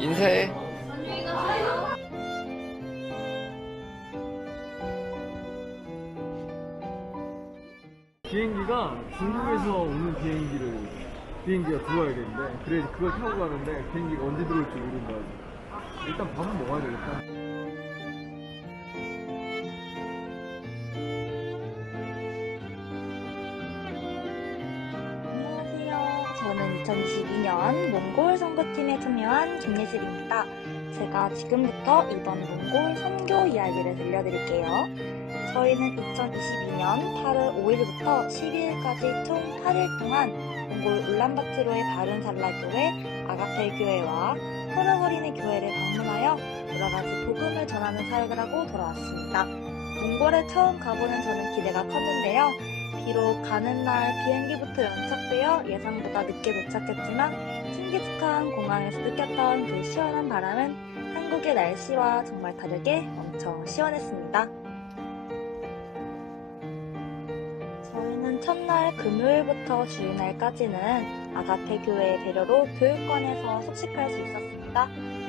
인사해. 비행기가 중국에서 오는 비행기가 들어와야 되는데, 그래 그걸 타고 가는데 비행기가 언제 들어올지 모른다. 일단 밥은 먹어야 되겠다. 안녕하세요. 저는 2022년 몽골 선거팀에 참여한 김예슬입니다. 제가 지금부터 이번 몽골 선교 이야기를 들려드릴게요. 저희는 2022년 8월 5일부터 12일까지 총 8일 동안 몽골 울란바토르의 바룬살라 교회, 아가펠 교회와 호르거리네 교회를 방문하여 여러가지 복음을 전하는 사역을 하고 돌아왔습니다. 몽골에 처음 가보는 저는 기대가 컸는데요. 비록 가는 날 비행기부터 연착되어 예상보다 늦게 도착했지만 칭기즈칸 공항에서 느꼈던 그 시원한 바람은 한국의 날씨와 정말 다르게 엄청 시원했습니다. 저희는 첫날 금요일부터 주일날까지는 아가페 교회의 배려로 교육관에서 숙식할 수 있었습니다.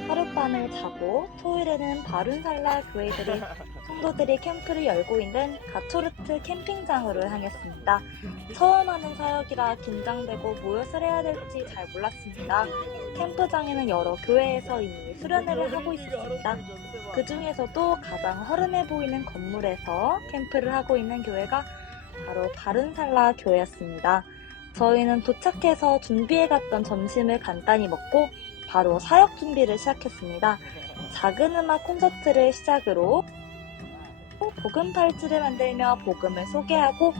하룻밤을 자고 토요일에는 바룬살라 교회들이 성도들이 캠프를 열고 있는 가초르트 캠핑장으로 향했습니다. 처음 하는 사역이라 긴장되고 무엇을 해야 될지 잘 몰랐습니다. 캠프장에는 여러 교회에서 이미 수련회를 하고 있었습니다. 그 중에서도 가장 허름해 보이는 건물에서 캠프를 하고 있는 교회가 바로 바룬살라 교회였습니다. 저희는 도착해서 준비해갔던 점심을 간단히 먹고 바로 사역 준비를 시작했습니다. 작은 음악 콘서트를 시작으로 복음 팔찌를 만들며 복음을 소개하고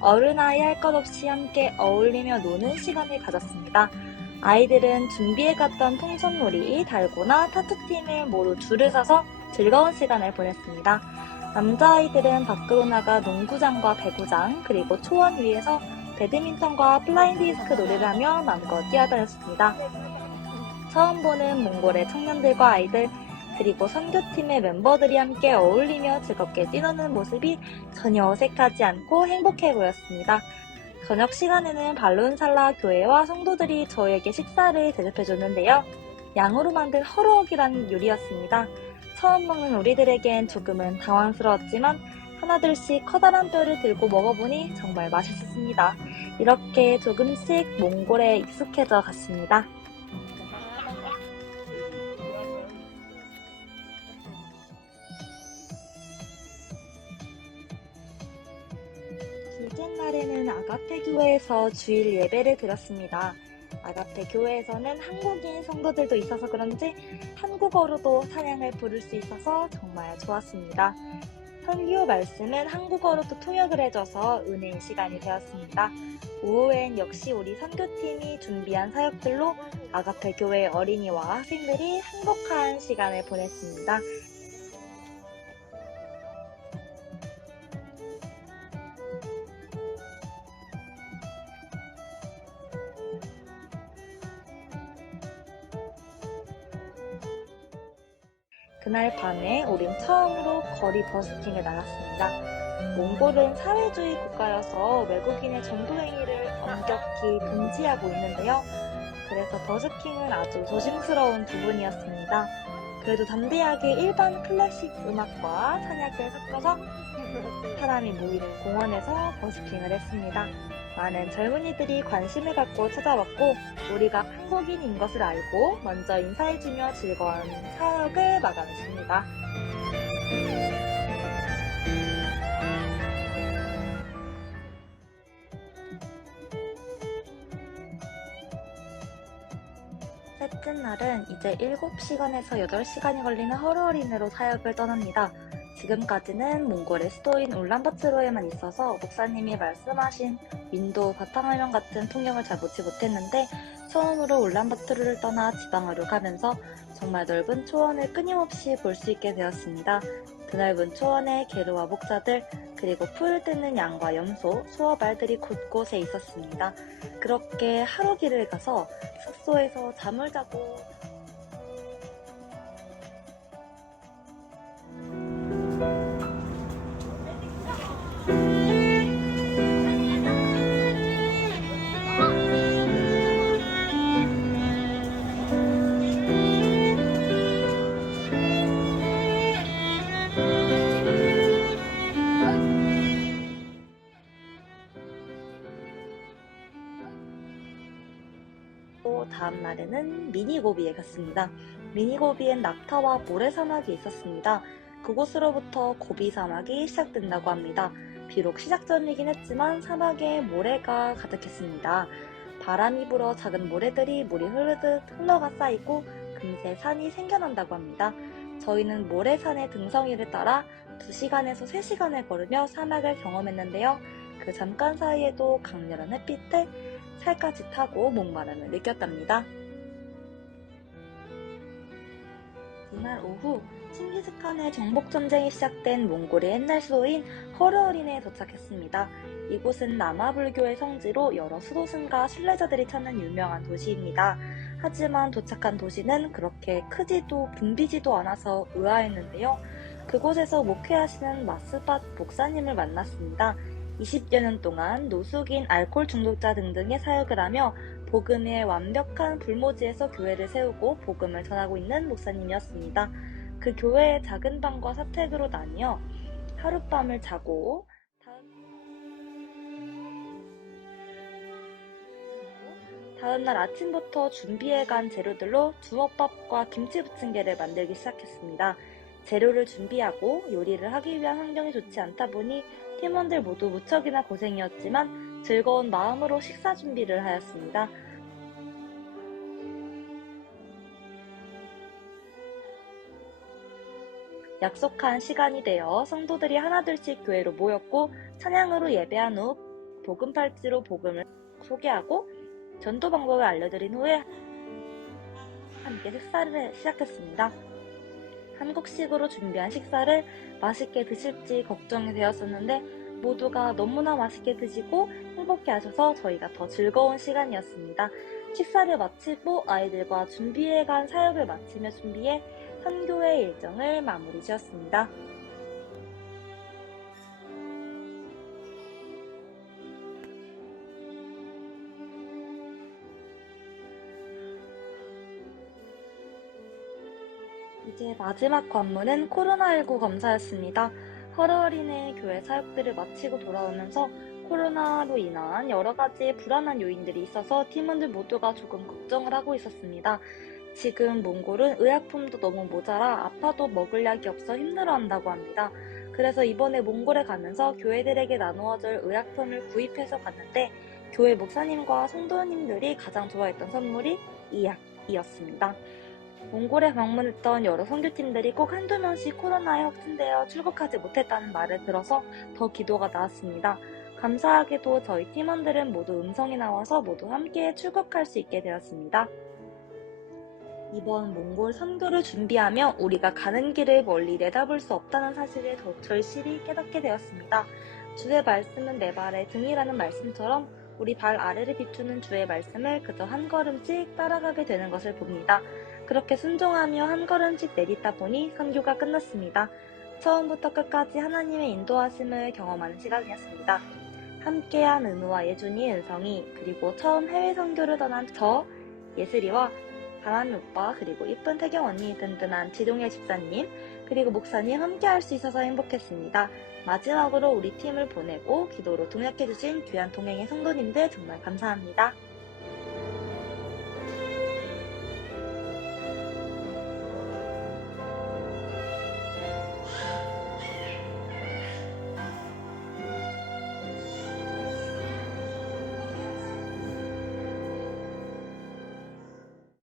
어른아이 할 것 없이 함께 어울리며 노는 시간을 가졌습니다. 아이들은 준비해갔던 풍선놀이, 달고나, 타투팀을 모두 줄을 서서 즐거운 시간을 보냈습니다. 남자아이들은 밖으로 나가 농구장과 배구장, 그리고 초원 위에서 배드민턴과 플라잉 디스크 놀이를 하며 마음껏 뛰어다녔습니다. 처음 보는 몽골의 청년들과 아이들, 그리고 선교팀의 멤버들이 함께 어울리며 즐겁게 뛰노는 모습이 전혀 어색하지 않고 행복해 보였습니다. 저녁 시간에는 발룬살라 교회와 성도들이 저희에게 식사를 대접해줬는데요. 양으로 만든 허르헉이라는 요리였습니다. 처음 먹는 우리들에겐 조금은 당황스러웠지만 하나둘씩 커다란 뼈를 들고 먹어보니 정말 맛있었습니다. 이렇게 조금씩 몽골에 익숙해져 갔습니다. 둘째 날에는 아가페 교회에서 주일 예배를 드렸습니다. 아가페 교회에서는 한국인 성도들도 있어서 그런지 한국어로도 찬양을 부를 수 있어서 정말 좋았습니다. 설교 말씀은 한국어로도 통역을 해줘서 은혜의 시간이 되었습니다. 오후엔 역시 우리 선교팀이 준비한 사역들로 아가페 교회 어린이와 학생들이 행복한 시간을 보냈습니다. 그날 밤에 우린 처음으로 거리 버스킹을 나갔습니다. 몽골은 사회주의 국가여서 외국인의 전도행위를 엄격히 금지하고 있는데요. 그래서 버스킹은 아주 조심스러운 부분이었습니다. 그래도 담대하게 일반 클래식 음악과 찬양을 섞어서 사람이 모이는 공원에서 버스킹을 했습니다. 많은 젊은이들이 관심을 갖고 찾아왔고 우리가 한국인인 것을 알고 먼저 인사해주며 즐거운 사역을 마감했습니다. 셋째 날은 이제 7시간에서 8시간이 걸리는 허르어린으로 사역을 떠납니다. 지금까지는 몽골의 수도인 울란바토르에만 있어서 목사님이 말씀하신 윈도우 바탕화면 같은 풍경을 잘 보지 못했는데 처음으로 울란바토르를 떠나 지방으로 가면서 정말 넓은 초원을 끊임없이 볼 수 있게 되었습니다. 드넓은 초원에 개로와 목자들, 그리고 풀을 뜯는 양과 염소, 수어발들이 곳곳에 있었습니다. 그렇게 하루 길을 가서 숙소에서 잠을 자고 또 다음 날에는 미니고비에 갔습니다. 미니고비엔 낙타와 모래사막이 있었습니다. 그곳으로부터 고비 사막이 시작된다고 합니다. 비록 시작 전이긴 했지만 사막에 모래가 가득했습니다. 바람이 불어 작은 모래들이 물이 흐르듯 흘러가 쌓이고 금세 산이 생겨난다고 합니다. 저희는 모래산의 등성이를 따라 2시간에서 3시간을 걸으며 사막을 경험했는데요. 그 잠깐 사이에도 강렬한 햇빛에 살갗이 타고 목마름을 느꼈답니다. 이날 오후 칭기즈칸의 정복전쟁이 시작된 몽골의 옛날 수도인 허르어린에 도착했습니다. 이곳은 남아불교의 성지로 여러 수도승과 순례자들이 찾는 유명한 도시입니다. 하지만 도착한 도시는 그렇게 크지도 붐비지도 않아서 의아했는데요. 그곳에서 목회하시는 마스밭 목사님을 만났습니다. 20여 년 동안 노숙인, 알코올 중독자 등등의 사역을 하며 복음의 완벽한 불모지에서 교회를 세우고 복음을 전하고 있는 목사님이었습니다. 그 교회의 작은 방과 사택으로 나뉘어 하룻밤을 자고 다음날 아침부터 준비해간 재료들로 주먹밥과 김치 부침개를 만들기 시작했습니다. 재료를 준비하고 요리를 하기 위한 환경이 좋지 않다 보니 팀원들 모두 무척이나 고생이었지만 즐거운 마음으로 식사 준비를 하였습니다. 약속한 시간이 되어 성도들이 하나둘씩 교회로 모였고 찬양으로 예배한 후 복음팔찌로 복음을 소개하고 전도 방법을 알려드린 후에 함께 식사를 시작했습니다. 한국식으로 준비한 식사를 맛있게 드실지 걱정이 되었었는데 모두가 너무나 맛있게 드시고 행복해하셔서 저희가 더 즐거운 시간이었습니다. 식사를 마치고 아이들과 준비해간 사역을 마치며 준비해 선교회 일정을 마무리 지었습니다. 이제 마지막 관문은 코로나19 검사였습니다. 허르어린의 교회 사역들을 마치고 돌아오면서 코로나로 인한 여러 가지 불안한 요인들이 있어서 팀원들 모두가 조금 걱정을 하고 있었습니다. 지금 몽골은 의약품도 너무 모자라 아파도 먹을 약이 없어 힘들어한다고 합니다. 그래서 이번에 몽골에 가면서 교회들에게 나누어줄 의약품을 구입해서 갔는데 교회 목사님과 성도님들이 가장 좋아했던 선물이 이 약이었습니다. 몽골에 방문했던 여러 선교팀들이 꼭 한두 명씩 코로나에 확진되어 출국하지 못했다는 말을 들어서 더 기도가 나왔습니다. 감사하게도 저희 팀원들은 모두 음성이 나와서 모두 함께 출국할 수 있게 되었습니다. 이번 몽골 선교를 준비하며 우리가 가는 길을 멀리 내다볼 수 없다는 사실을 더욱 절실히 깨닫게 되었습니다. 주의 말씀은 내 발의 등이라는 말씀처럼 우리 발 아래를 비추는 주의 말씀을 그저 한 걸음씩 따라가게 되는 것을 봅니다. 그렇게 순종하며 한 걸음씩 내딛다 보니 선교가 끝났습니다. 처음부터 끝까지 하나님의 인도하심을 경험하는 시간이었습니다. 함께한 은우와 예준이, 은성이, 그리고 처음 해외 선교를 떠난 저, 예슬이와 바람이 오빠, 그리고 이쁜 태경 언니, 든든한 지동의 집사님, 그리고 목사님 함께할 수 있어서 행복했습니다. 마지막으로 우리 팀을 보내고 기도로 동역해주신 귀한 동행의 성도님들 정말 감사합니다.